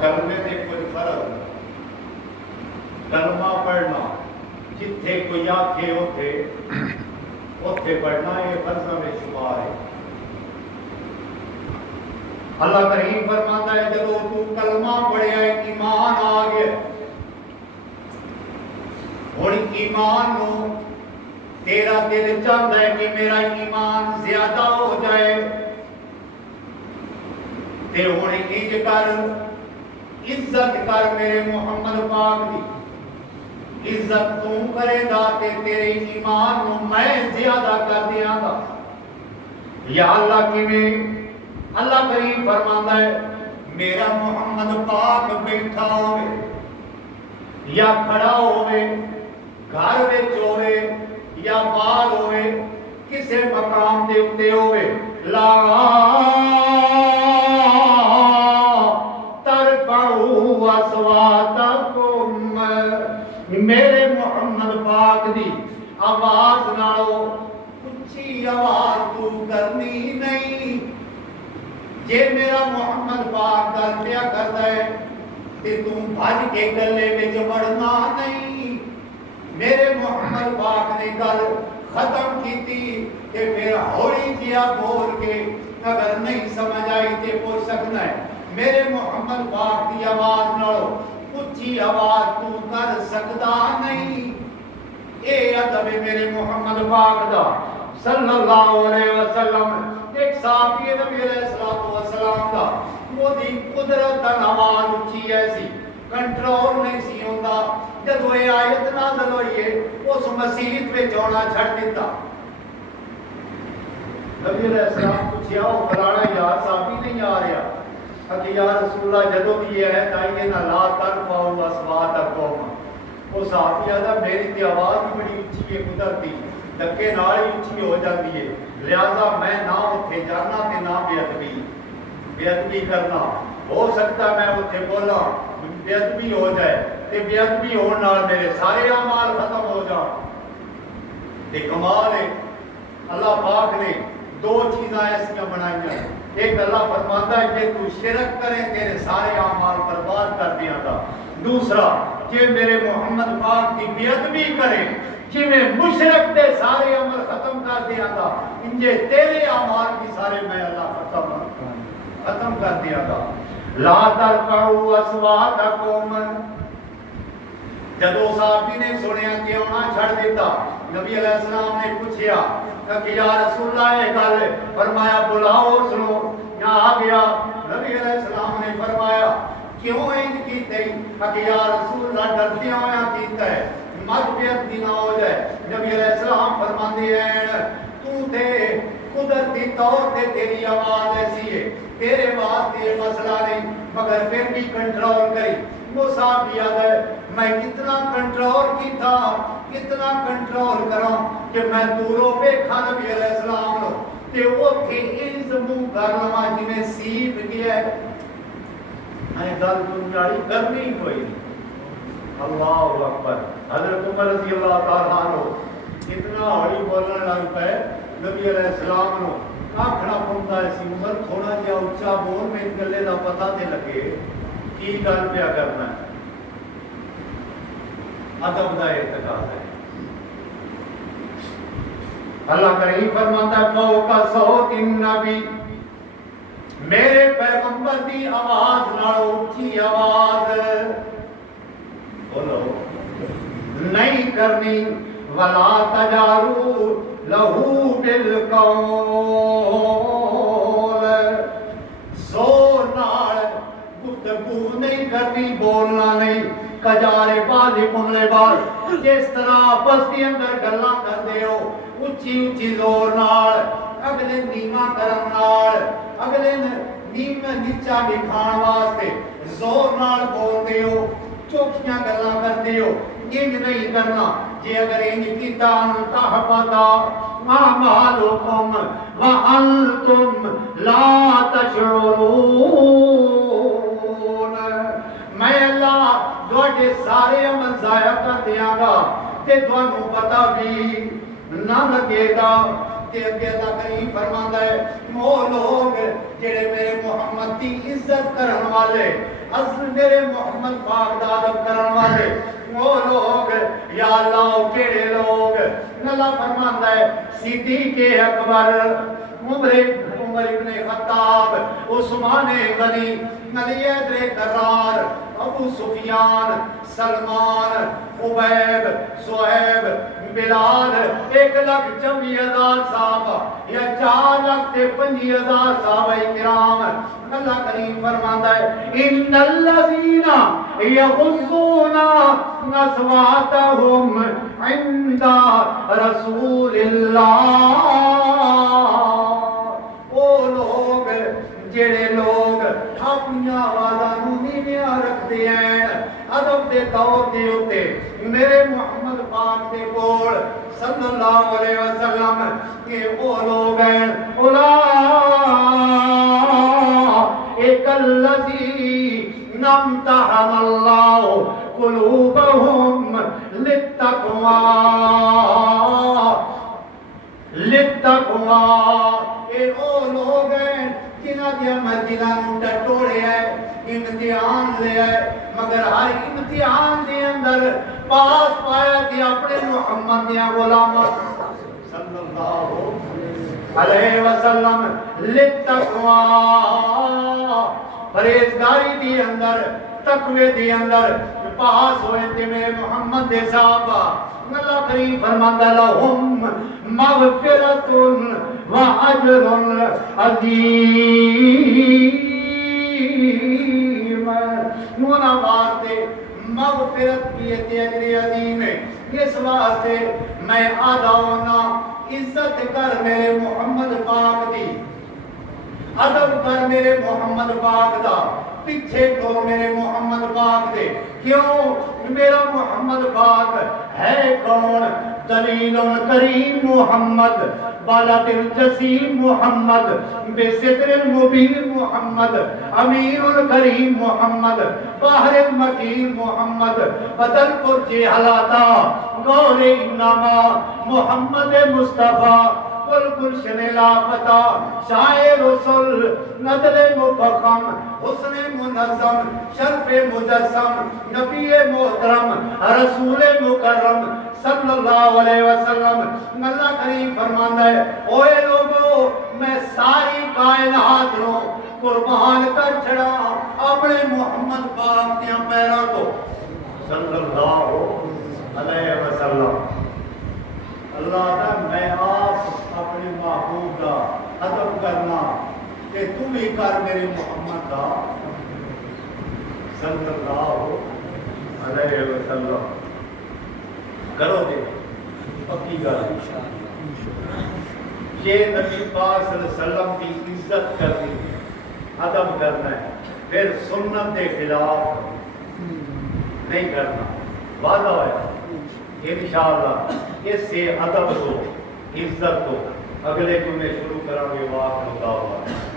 کلمے دے کوئی فرق کلمہ پڑھنا جتھے کوئی آکھے اوتھے پڑھنا یہ فرضاں میں شمار ہے۔ اللہ کریم فرماتا ہے جب تو کلمہ پڑھیا ہے ایمان آ گیا، اور ایمان نو تیرا دل چاہتا ہے کہ میرا ایمان زیادہ ہو جائے، تے ہن انج کر عزت کر میرے محمد پاک دی، عزت تو کرے گا تے تیرے ایمان نو میں زیادہ کر دیاں گا۔ یا اللہ کیویں؟ اللہ کریم فرماندا ہے میرا محمد پاک بیٹھا ہوئے یا کھڑا ہوئے، گھر وچ ہوئے یا باہر ہوئے، کسے مقام دے اتے ہوئے، لا ترفعوا اصواتکم، میرے محمد پاک دی آواز نالو اچھی آواز تو کرنی نہیں۔ جے میرا محمد پاک گل پیا کردا ہے تے تم بھج کے گلے وچ وڑنا نہیں۔ میرے محمد پاک نے گل ختم کیتی تے پھر ہولی جیا بول کے اگر نہیں سمجھ آئی تے پوچھ سکنا ہے میرے محمد پاک دی آواز نالو اچھی آواز تو کر سکدا نہیں۔ اے ادب میرے محمد پاک دا صلی اللہ علیہ وسلم۔ ایک صحابی نبی علیہ السلام دا وہ دی قدرت آواز اچھی ایسی کنٹرول نہیں سی ہوندا، جدو یہ آیت نازل ہوئی ہے اس مسیحت میں جوڑا چھڑ دیتا۔ نبی علیہ السلام پوچھیا وہ فلانا یار صحابی نہیں آ رہا کہ یا رسول اللہ جدو بھی یہ ہے تائیے نہ لا ترفعوا اصواتکم، وہ صحابی آدھا میری تے آواز بھی بڑی اچھی ہے قدرتی دکے نال ہی اچھی ہو جاتی ہے، لہذا میں نہ اتھے جانا تے نہ بے ادبی کرنا، ہو سکتا میں اتھے بولا بے ادبی ہو جائے تے بے ادبی ہونے نال میرے سارے اعمال ختم ہو جان۔ تے کمال ہے اللہ پاک نے دو چیزاں ایسیاں بنائیاں، ایک اللہ فرماتا ہے کہ تو شرک کرے تیرے سارے اعمال برباد کر دیا گا، دوسرا کہ میرے محمد پاک کی بے ادبی کرے کہ میں مشرک دے سارے عمل ختم کر دیا گا، انجے تیرے اعمال کی سارے میں اللہ ختم کر دیا گا۔ لا ترفعوا اصواتکم، جدو صحابی نے سنیا کہ انہاں چھڑ دیتا، نبی علیہ السلام نے پوچھیا کہ یا رسول اللہ یہ گل، فرمایا بلاؤ سنو، یہاں آ گیا، نبی علیہ السلام نے فرمایا کیوں انج کیتے کہ یا رسول اللہ ڈردیاں ہویا کیتا ہے مغفرت بھی نہ ہو جائے۔ نبی علیہ السلام فرماندے ہیں تو تے قدرتی طور تے تیری آواز ایسی ہے، تیرے واسطے مسئلہ نہیں، مگر پھر بھی کنٹرول کری۔ وہ صاحب یاد ہے میں کتنا کنٹرول کی تھا، کتنا کنٹرول کروں کہ میں دوروں ویکھا نبی علیہ السلام نو تے وہ تھے انز منہ کر لما جی میں سیپ گیا ہے، میں گل دنیاڑی کرنی کوئی نہیں۔ اللہ اکبر۔ حضرت عمر رضی اللہ تعالیٰ عنہ اتنا ہوڑی بولنے لگ پے، نبی علیہ السلام نو آکھنا پوندا سی عمر تھوڑا جہا اچا بول، میں گلے دا پتہ تے لگے کی گل پیا کرنا ہے۔ ادب دا اعتقاد ہے۔ اللہ کریم فرماتا ہے فوق صوت النبی، میرے پیغمبر دی آواز نال اونچی آواز بولو نہیں کرنی، ولا تجارو لہو بالقول، زور نال گفتگو نہیں کرنی، بولنا نہیں، کجارے بازی منگلے باز جس طرح آپس کے اندر گلاں کردے ہو اچھی اچھی زور نال، اگلے نیما کرن نال، اگلے نیما نیچا دکھان واسطے زور نال بولتے ہو، چوکھیاں گلاں کرتے ہو، انج نہیں کرنا۔ جے اگر انج کیتا تحبطا اعمالکم وانتم لا تشعرون، میں اللہ تواڈے سارے عمل ضائع کر دیاں گا تے تانوں پتہ بھی نہ لگے گا۔ کہ اللہ کریم فرماندا ہے وہ لوگ جڑے میرے محمد کی عزت کرن والے اصل میرے محمد پاک دا ادب کرن والے وہ لوگ یا اللہ کیڑے لوگ اللہ فرماندا ہے صدیق اکبر عمر ابن خطاب عثمان غنی علی حیدر کرار ابو سفیان سلمان خبیب صہیب بلال 1,24,000 صحابہ یا 4,25,000 صحابہ کرام اللہ کریم فرماتا ہے ان الذین یغضون اصواتهم عند رسول اللہ وہ لوگ جڑے لوگ اپنی آوازاں نیویاں رکھتے ہیں ادب دے طور دے اوتے میرے محمد پاک دے کول صلی اللہ علیہ وسلم کہ وہ لوگ ہیں اولئک الذین امتحن اللہ قلوبهم للتقوی اے او لوگ ہیں جنہاں دیا دلاں ٹٹوڑے ہے امتحان لے ہے مگر ہر امتحان دے اندر پاس پایا کہ اپنے محمد دیا غلام صلی اللہ علیہ وسلم للتقوی پرہیزگاری دی اندر تقوی دی اندر پاس ہوئے تھے میرے محمد دے صحابہ اللہ کریم فرماتا لہم مغفرت و اجر عظیم نونا واسطے مغفرت کی اجر عظیم ہے اس واسطے میں آدھا ہونا عزت کر میرے محمد پاک دی ادب کر میرے محمد پاک دا پیچھے تو میرے محمد پاک دے کیوں میرا محمد پاک ہے کون دلیل کریم محمد بالغ الجسیم محمد بستر المبین محمد امیر الکریم محمد باہر المکین محمد بدل پرچے حلاتا گور انما محمد مصطفیٰ گلشن لافتہ شاعر رسول ندل مفخم حسن منظم شرف مجسم نبی محترم رسول مکرم صلی اللہ علیہ وسلم اللہ کریم فرماتا ہے اوے لوگو میں ساری کائنات رو قربان کر چھڑا اپنے محمد پاک دیا پیرا کو صلی اللہ علیہ وسلم اللہ دا میں آپ اپنے محبوب دا ادب کرنا کہ تم ہی کر میرے محمد دا صلی اللہ علیہ وسلم کرو دے پکی گل یہ نبی پاک صلی اللہ علیہ وسلم کی عزت کرنی ادب کرنا ہے پھر سنت کے خلاف نہیں کرنا وعدہ ہوا انشاءاللہ اس سے ادب دو عزت دو اگلے کو میں شروع کروں گے واقع ہوتا ہوا